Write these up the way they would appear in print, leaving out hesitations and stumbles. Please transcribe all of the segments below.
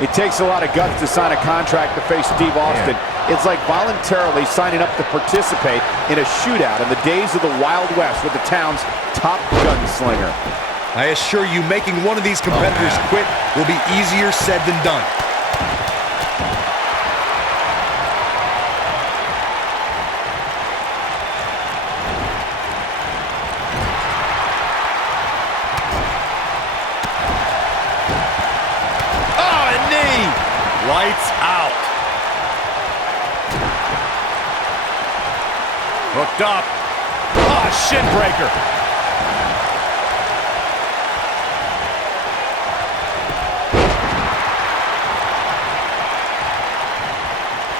It takes a lot of guts to sign a contract to face Steve Austin. It's like voluntarily signing up to participate in a shootout in the days of the Wild West with the town's top gunslinger. I assure you, making one of these competitors quit will be easier said than done. Oh, a knee! Lights out. Hooked up. Oh, shin breaker.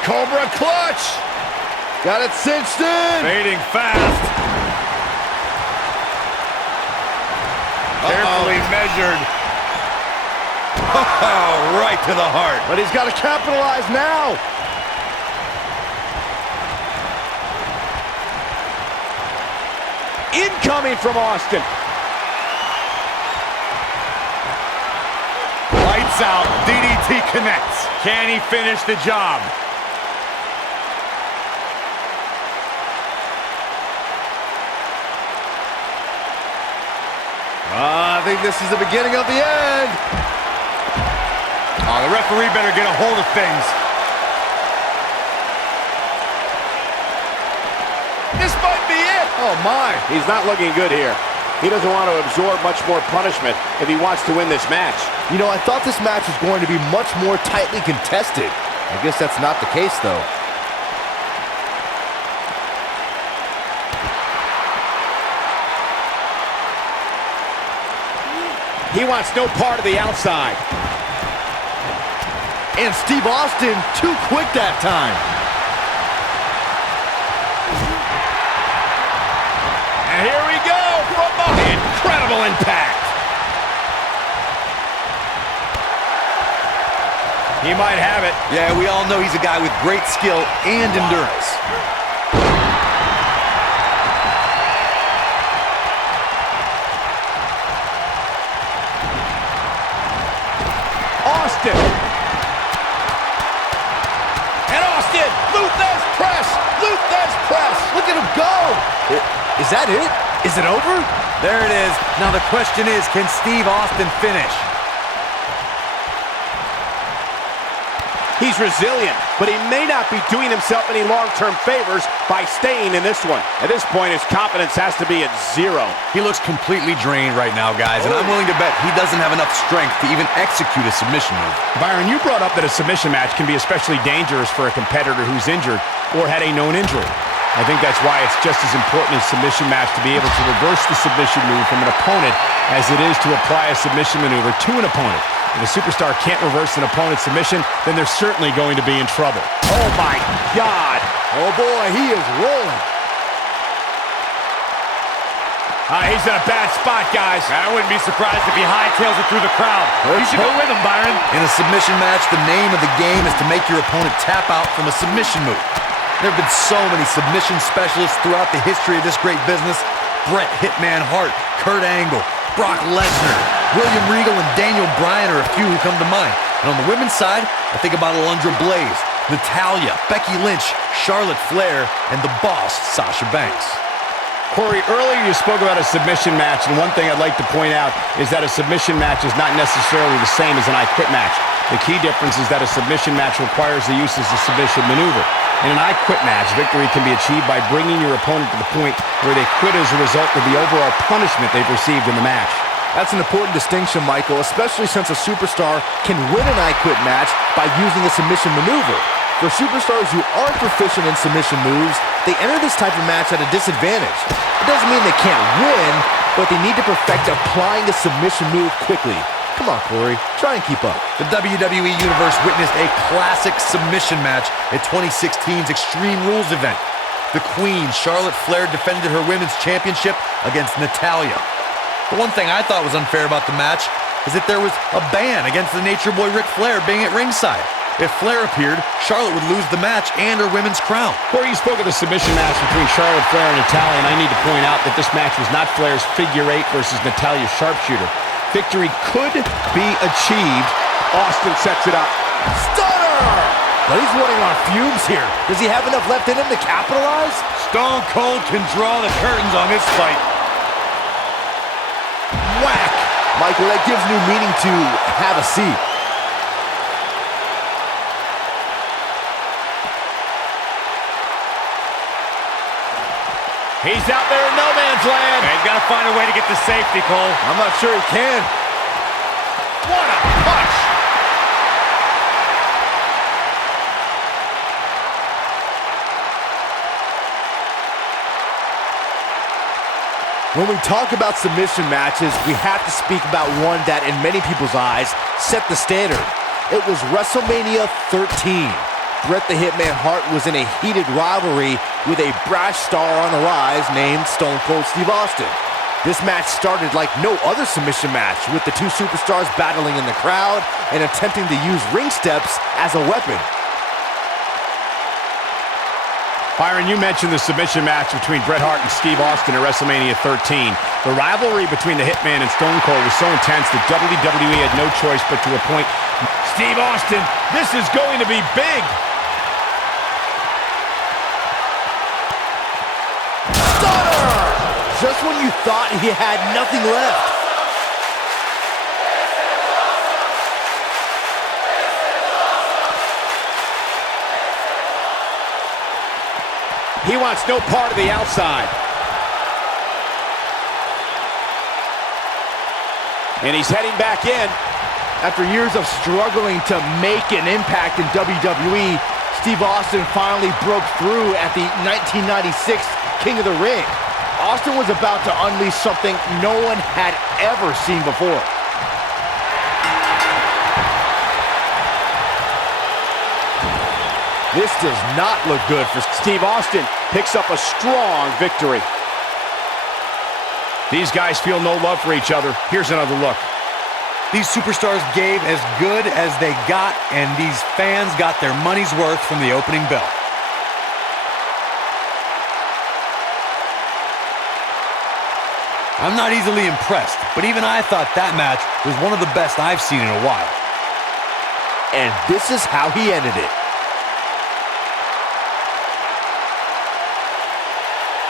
Cobra clutch. Got it cinched in. Fading fast. Carefully measured. Oh, right to the heart. But he's got to capitalize now. Incoming from Austin. Lights out. DDT connects. Can he finish the job? I think this is the beginning of the end. Oh, the referee better get a hold of things. This might be it. Oh, my. He's not looking good here. He doesn't want to absorb much more punishment if he wants to win this match. You know, I thought this match was going to be much more tightly contested. I guess that's not the case, though. He wants no part of the outside. And Steve Austin, too quick that time. And here we go from behind. Incredible impact. He might have it. Yeah, we all know he's a guy with great skill and endurance. Austin. And Austin. Luthez press. Luthez press. Look at him go. Is that it? Is it over? There it is. Now the question is, can Steve Austin finish? He's resilient, but he may not be doing himself any long-term favors by staying in this one. At this point, his confidence has to be at 0. He looks completely drained right now, guys, and I'm willing to bet he doesn't have enough strength to even execute a submission move. Byron, you brought up that a submission match can be especially dangerous for a competitor who's injured or had a known injury. I think that's why it's just as important in a submission match to be able to reverse the submission move from an opponent as it is to apply a submission maneuver to an opponent. If a superstar can't reverse an opponent's submission, then they're certainly going to be in trouble. Oh, my God. Oh, boy, he is rolling. He's in a bad spot, guys. I wouldn't be surprised if he hightails it through the crowd. You should go with him, Byron. In a submission match, the name of the game is to make your opponent tap out from a submission move. There have been so many submission specialists throughout the history of this great business. Bret Hitman Hart, Kurt Angle, Brock Lesnar, William Regal, and Daniel Bryan are a few who come to mind. And on the women's side, I think about Alundra Blaze, Natalya, Becky Lynch, Charlotte Flair, and the boss, Sasha Banks. Corey, earlier you spoke about a submission match, and one thing I'd like to point out is that a submission match is not necessarily the same as an I Quit match. The key difference is that a submission match requires the use of the submission maneuver. In an I Quit match, victory can be achieved by bringing your opponent to the point where they quit as a result of the overall punishment they've received in the match. That's an important distinction, Michael, especially since a superstar can win an I Quit match by using a submission maneuver. For superstars who aren't proficient in submission moves, they enter this type of match at a disadvantage. It doesn't mean they can't win, but they need to perfect applying a submission move quickly. Come on, Corey, try and keep up. The WWE Universe witnessed a classic submission match at 2016's Extreme Rules event. The Queen, Charlotte Flair, defended her Women's Championship against Natalya. The one thing I thought was unfair about the match is that there was a ban against the Nature Boy Ric Flair being at ringside. If Flair appeared, Charlotte would lose the match and her women's crown. Corey, you spoke of the submission match between Charlotte Flair and Natalya, and I need to point out that this match was not Flair's figure 8 versus Natalya's sharpshooter. Victory could be achieved Austin sets it up. Stunner! But he's running on fumes here. Does he have enough left in him to capitalize? Stone Cold can draw the curtains on this fight. Whack! Michael, that gives new meaning to have a seat. He's out there in no man's land. He's got to find a way to get to safety, Cole. I'm not sure he can. What a punch. When we talk about submission matches, we have to speak about one that, in many people's eyes, set the standard. It was WrestleMania 13. Bret the Hitman Hart was in a heated rivalry with a brash star on the rise named Stone Cold Steve Austin. This match started like no other submission match, with the two superstars battling in the crowd and attempting to use ring steps as a weapon. Byron, you mentioned the submission match between Bret Hart and Steve Austin at WrestleMania 13. The rivalry between the Hitman and Stone Cold was so intense that WWE had no choice but to appoint Steve Austin. This is going to be big. Just when you thought he had nothing left. He wants no part of the outside. And he's heading back in. After years of struggling to make an impact in WWE, Steve Austin finally broke through at the 1996 King of the Ring. Austin was about to unleash something no one had ever seen before. This does not look good for Steve Austin. Picks up a strong victory. These guys feel no love for each other. Here's another look. These superstars gave as good as they got, and these fans got their money's worth from the opening bell. I'm not easily impressed, but even I thought that match was one of the best I've seen in a while. And this is how he ended it.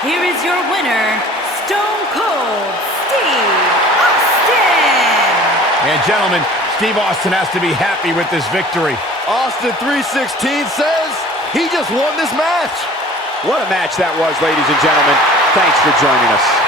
Here is your winner, Stone Cold Steve Austin. And gentlemen, Steve Austin has to be happy with this victory. Austin 316 says he just won this match. What a match that was, ladies and gentlemen. Thanks for joining us.